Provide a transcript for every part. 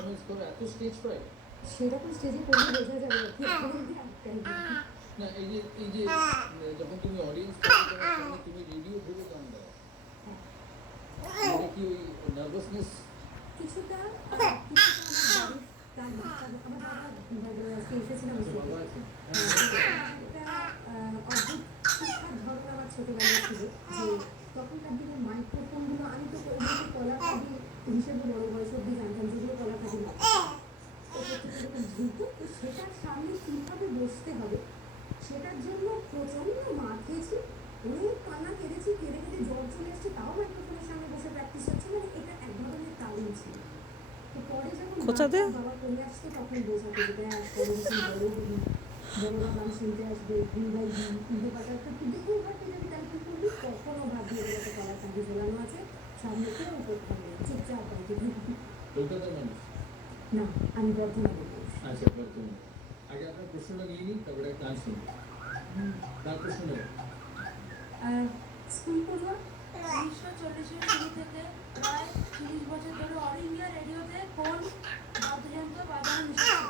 Performance করো এত stage পাই সেরকম স্টেজে করলে বোঝা যাবে কি এখন অবধি একটাই না এই যে যখন তুমি অডিয়েন্স পাবে তোমার সামনে তুমি রেডিও ভেবে গান গাও এটা কি ওই নার্ভাসনেস কিছুটা আমার বাবা স্টেজে ছিলাম বাবা আছে একটা অদ্ভুত শিক্ষার ধরন আমার ছোটবেলায় ছিল যে তখনকার দিনে মাইক্রোফোনগুলো আমি তো ওইগুলো কলাকাদি হিসেবে বড় বয়স অব্দি জানতাম যেগুলো কলাকাদি এরকম ঝুঁকতো তো সেটার সামনে কীভাবে বসতে হবে সেটার জন্য প্রচণ্ড মার খেয়েছি অনেক কান্না কেঁদেছি কেঁদে কেঁদে জল চলে এসছে তাও মাইক্রোফোনের সামনে বসে প্র্যাকটিস হচ্ছে মানে এটা এক ধরনের তালিম ছিল তো পরে যখন বাবা করে আসতো তখন বোঝাতে যে দেখ বড়রা গান শুনতে আসবে বাই উল্টো পাটা একটু দেখে ভাবতে যদি ক্যালকুলেট করবি কখনো ভাবি এদের একটা কলার কান্দি ঝোলানো আছে সামনে কেউ করতে হবে চুপচাপ বাড়িতে কলকাতার মানুষ না আমি বর্ধমানে আচ্ছা বর্তমানে আগে আপনার প্রশ্নটা নিয়ে নিই তারপরে একটা গান শুনি তার প্রশ্ন নেব স্কুল পড়ুয়া 1940-এর শুরু থেকে প্রায় 30 বছর ধরে অল ইন্ডিয়া রেডিওতে কোন বাদ্যযন্ত্র বাজানো নিষিদ্ধ?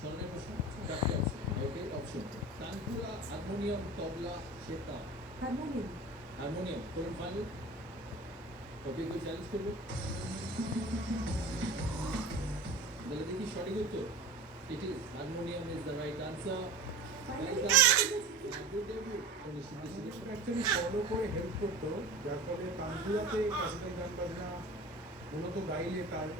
ছন্দের প্রশ্ন চারটে অপশন ওকে অপশন তানপুরা হারমোনিয়াম তবলা সেতার হারমোনিয়াম করুন ফাইনাল ওকে কেউ চ্যালেঞ্জ করবে তাহলে দেখি সঠিক উত্তর it is harmonium is the right answer actually follow করে হেল্প করতো যার ফলে তানপুরাতে ক্লাসিক্যাল গান বাজনা মূলত গাইলে তার